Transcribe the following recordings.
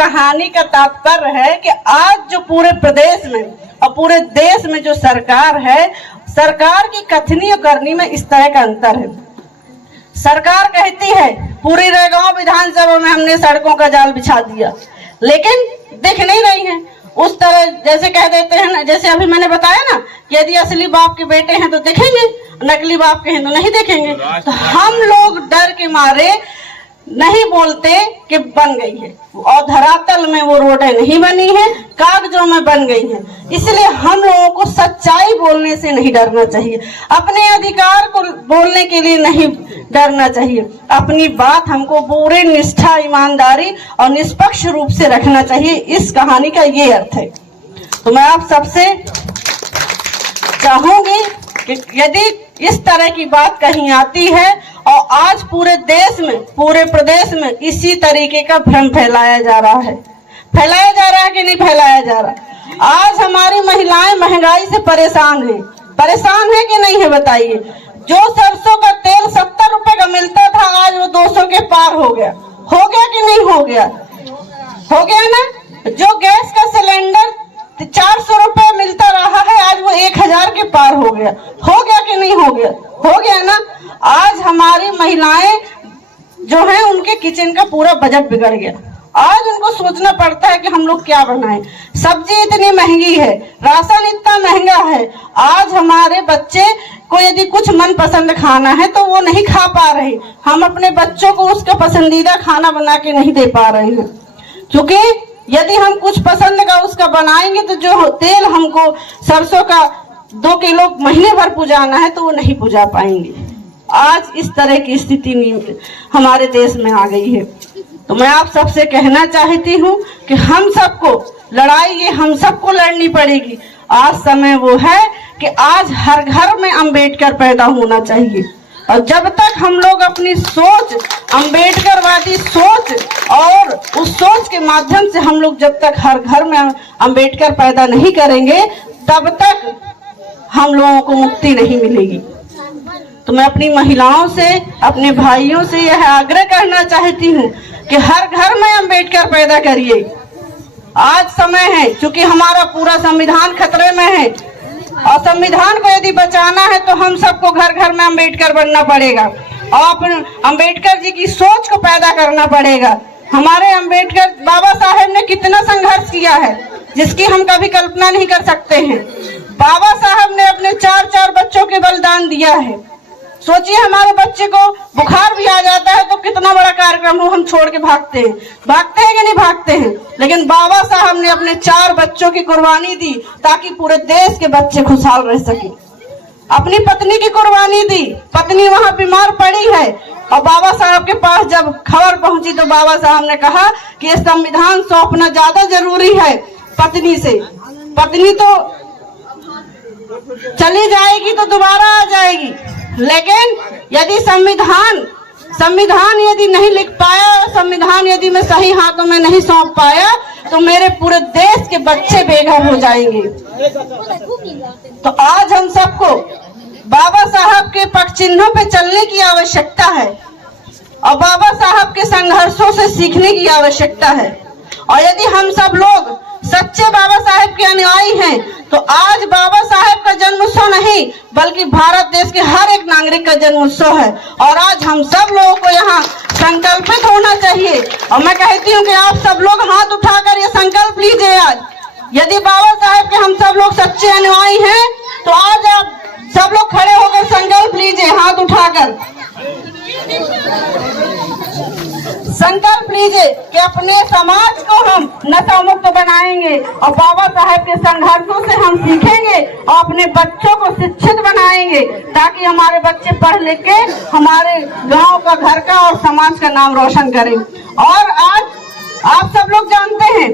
कहानी का तात्पर्य है कि आज जो पूरे प्रदेश में और पूरे देश में जो सरकार है, सरकार की कथनी और करनी में इस तरह का अंतर है। सरकार कहती है पूरी रेगांव विधानसभा में हमने सड़कों का जाल बिछा दिया, लेकिन दिख नहीं रही है। उस तरह जैसे कह देते हैं ना, जैसे अभी मैंने बताया ना, यदि असली बाप के बेटे हैं तो दिखेंगे, नकली बाप के हैं तो नहीं दिखेंगे। तो हम लोग डर के मारे नहीं बोलते कि बन गई है, और धरातल में वो रोडें नहीं बनी है, कागजों में बन गई है। इसलिए हम लोगों को सच्चाई बोलने से नहीं डरना चाहिए, अपने अधिकार को बोलने के लिए नहीं डरना चाहिए। अपनी बात हमको पूरे निष्ठा, ईमानदारी और निष्पक्ष रूप से रखना चाहिए। इस कहानी का ये अर्थ है। तो मैं आप सबसे चाहूंगी कि यदि इस तरह की बात कहीं आती है और आज पूरे देश में, पूरे प्रदेश में इसी तरीके का भ्रम फैलाया जा रहा है, फैलाया जा रहा है कि नहीं फैलाया जा रहा। आज हमारी महिलाएं महंगाई से परेशान है कि नहीं है बताइए। जो सरसों का तेल 70 रुपए का मिलता था, आज वो 200 के पार हो गया कि नहीं हो गया? हो गया ना। जो गैस का सिलेंडर 400 रुपए मिलता रहा है, आज वो 1000 के पार हो गया कि नहीं हो गया? हो गया ना। आज हमारी महिलाएं जो हैं, उनके किचन का पूरा बजट बिगड़ गया। आज उनको सोचना पड़ता है कि हम लोग क्या बनाएं। सब्जी इतनी महंगी है, राशन इतना महंगा है। आज हमारे बच्चे को यदि कुछ मनपसंद खाना है तो वो नहीं खा पा रहे। हम अपने बच्चों को उसका पसंदीदा खाना बना के नहीं दे पा रहे हैं, क्योंकि यदि हम कुछ पसंद का उसका बनाएंगे तो जो तेल हमको सरसों का 2 किलो महीने भर पुजाना है तो वो नहीं पुजा पाएंगे। आज इस तरह की स्थिति हमारे देश में आ गई है। तो मैं आप सबसे कहना चाहती हूँ कि हम सबको लड़ाई ये हम सबको लड़नी पड़ेगी। आज समय वो है कि आज हर घर में अंबेडकर पैदा होना चाहिए, और जब तक हम लोग अपनी सोच, अंबेडकरवादी सोच और उस सोच के माध्यम से हम लोग जब तक हर घर में अंबेडकर पैदा नहीं करेंगे, तब तक हम लोगों को मुक्ति नहीं मिलेगी। तो मैं अपनी महिलाओं से, अपने भाइयों से यह आग्रह करना चाहती हूँ कि हर घर में अंबेडकर पैदा करिए। आज समय है, क्योंकि हमारा पूरा संविधान खतरे में है, और संविधान को यदि बचाना है तो हम सबको घर घर में अंबेडकर बनना पड़ेगा, और अंबेडकर जी की सोच को पैदा करना पड़ेगा। हमारे अंबेडकर बाबा साहेब ने कितना संघर्ष किया है, जिसकी हम कभी कल्पना नहीं कर सकते हैं। बाबा साहब ने अपने 4 बच्चों के बलिदान दिया है। सोचिए, हमारे बच्चे को बुखार भी आ जाता है तो कितना बड़ा कार्यक्रम हो, हम छोड़ के भागते हैं कि नहीं भागते हैं। लेकिन बाबा साहब ने अपने 4 बच्चों की कुर्बानी दी ताकि पूरे देश के बच्चे खुशहाल रह सके। अपनी पत्नी की कुर्बानी दी, पत्नी वहां बीमार पड़ी है, और बाबा साहब के पास जब खबर पहुंची तो बाबा साहब ने कहा कि ये संविधान सौंपना ज्यादा जरूरी है पत्नी से। पत्नी तो चली जाएगी तो दोबारा आ जाएगी, लेकिन यदि संविधान यदि नहीं लिख पाया, संविधान यदि मैं सही हाथों में नहीं सौंप पाया, तो मेरे पूरे देश के बच्चे बेघर हो जाएंगे। तो आज हम सबको बाबा साहब के पग चिन्हों पे चलने की आवश्यकता है, और बाबा साहब के संघर्षों से सीखने की आवश्यकता है। और यदि हम सब लोग सच्चे बाबा साहेब के अनुयायी हैं, तो आज बाबा साहेब का जन्म उत्सव नहीं, बल्कि भारत देश के हर एक नागरिक का जन्म उत्सव है। और आज हम सब लोगों को यहाँ संकल्पित होना चाहिए, और मैं कहती हूँ कि आप सब लोग हाथ उठाकर ये संकल्प लीजिए। आज यदि बाबा साहेब के हम सब लोग सच्चे अनुयायी हैं, तो आज आप सब लोग खड़े होकर संकल्प लीजिए, हाथ उठाकर संकल्प लीजिए कि अपने समाज को हम नशा मुक्त बनाएंगे, और बाबा साहेब के संघर्षों से हम सीखेंगे और अपने बच्चों को शिक्षित बनाएंगे, ताकि हमारे बच्चे पढ़ लिख के हमारे गांव का, घर का और समाज का नाम रोशन करें। और आज आप सब लोग जानते हैं,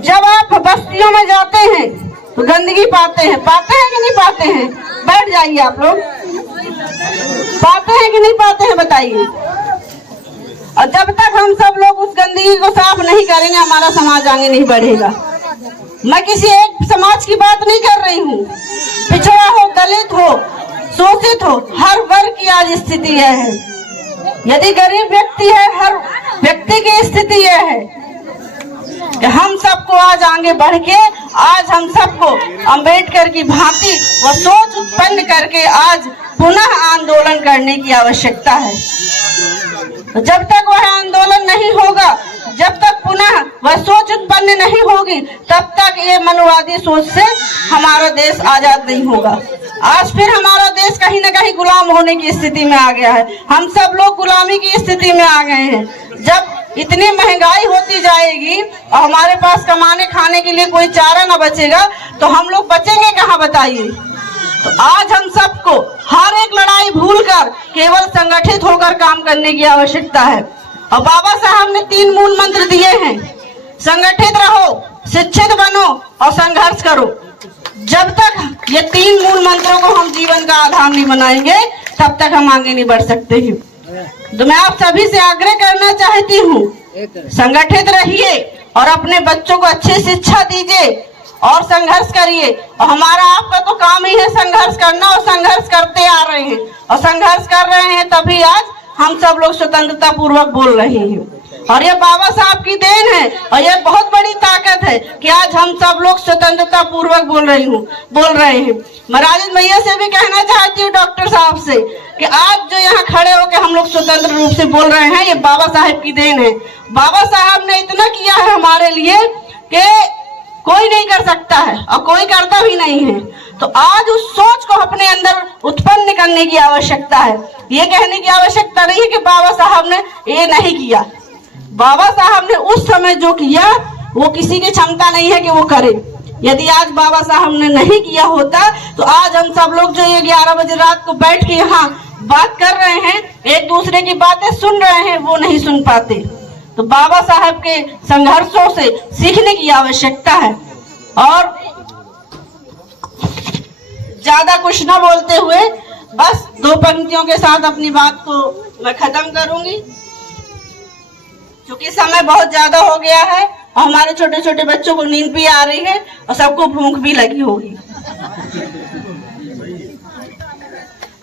जब आप बस्तियों में जाते हैं तो गंदगी पाते हैं कि नहीं पाते हैं? बैठ जाइए आप लोग, पाते हैं कि नहीं पाते हैं बताइए। और जब तक हम सब लोग उस गंदगी को साफ नहीं करेंगे, हमारा समाज आगे नहीं बढ़ेगा। मैं किसी एक समाज की बात नहीं कर रही हूँ, पिछड़ा हो, दलित हो, शोषित हो, हर वर्ग की आज स्थिति यह है। यदि गरीब व्यक्ति है, हर व्यक्ति की स्थिति यह है। कि हम सबको आज आगे बढ़ के आज हम सबको अंबेडकर की भांति वो सोच उत्पन्न करके आज पुनः आंदोलन करने की आवश्यकता है। जब तक वह आंदोलन नहीं होगा, जब तक पुनः वह सोच उत्पन्न नहीं होगी, तब तक ये मनोवादी सोच से हमारा देश आजाद नहीं होगा। आज फिर हमारा देश कहीं न कहीं गुलाम होने की स्थिति में आ गया है। हम सब लोग गुलामी की स्थिति में आ गए हैं। जब इतनी महंगाई होती जाएगी और हमारे पास कमाने खाने के लिए कोई चारा न बचेगा तो हम लोग बचेंगे कहाँ, बताइए। तो आज हम सबको हर एक लड़ाई भूलकर केवल संगठित होकर काम करने की आवश्यकता है। और बाबा साहब ने 3 मूल मंत्र दिए हैं, संगठित रहो, शिक्षित बनो और संघर्ष करो। जब तक ये 3 मूल मंत्रों को हम जीवन का आधार नहीं बनाएंगे तब तक हम आगे नहीं बढ़ सकते हैं। तो मैं आप सभी से आग्रह करना चाहती हूँ, संगठित रहिए और अपने बच्चों को अच्छी शिक्षा दीजिए और संघर्ष करिए। और हमारा आपका तो काम ही है संघर्ष करना और संघर्ष करते आ रहे हैं और संघर्ष कर रहे हैं, तभी आज हम सब लोग स्वतंत्रता पूर्वक बोल रहे हैं। और ये बाबा साहब की देन है और ये बहुत बड़ी ताकत है कि आज हम सब लोग स्वतंत्रता पूर्वक बोल रहे हैं। मैं राजेश भैया से भी कहना चाहती हूँ, डॉक्टर साहब से, कि आज जो यहाँ खड़े होकर हम लोग स्वतंत्र रूप से बोल रहे हैं, ये बाबा साहब की देन है। बाबा साहब ने इतना किया है हमारे लिए कि कोई नहीं कर सकता है और कोई करता भी नहीं है। तो आज उस सोच को अपने अंदर उत्पन्न करने की आवश्यकता है। ये कहने की आवश्यकता नहीं है कि बाबा साहब ने ये नहीं किया। बाबा साहब ने उस समय जो किया वो किसी की क्षमता नहीं है कि वो करे। यदि आज बाबा साहब ने नहीं किया होता तो आज हम सब लोग जो ये 11 बजे रात को बैठ के यहाँ बात कर रहे हैं, एक दूसरे की बातें सुन रहे हैं, वो नहीं सुन पाते। तो बाबा साहब के संघर्षों से सीखने की आवश्यकता है। और ज्यादा कुछ न बोलते हुए बस 2 पंक्तियों के साथ अपनी बात को मैं खत्म करूंगी, क्योंकि समय बहुत ज्यादा हो गया है और हमारे छोटे छोटे बच्चों को नींद भी आ रही है और सबको भूख भी लगी होगी।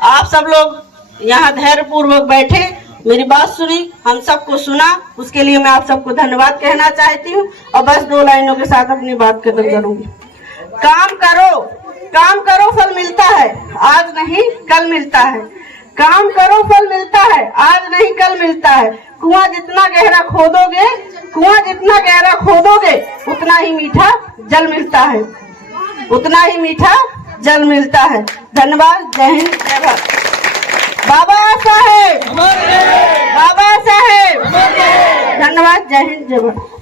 आप सब लोग यहाँ धैर्य पूर्वक बैठे, मेरी बात सुनी, हम सबको सुना, उसके लिए मैं आप सबको धन्यवाद कहना चाहती हूँ। और बस 2 लाइनों के साथ अपनी बात खत्म करूंगी। काम करो फल मिलता है, आज नहीं कल मिलता है। काम करो फल मिलता है, आज नहीं कल मिलता है। कुआं जितना गहरा खोदोगे उतना ही मीठा जल मिलता है, उतना ही मीठा जल मिलता है। धन्यवाद। जय हिंद, जय भारत। बाबा साहेब, धन्यवाद। जय हिंद, जय भारत।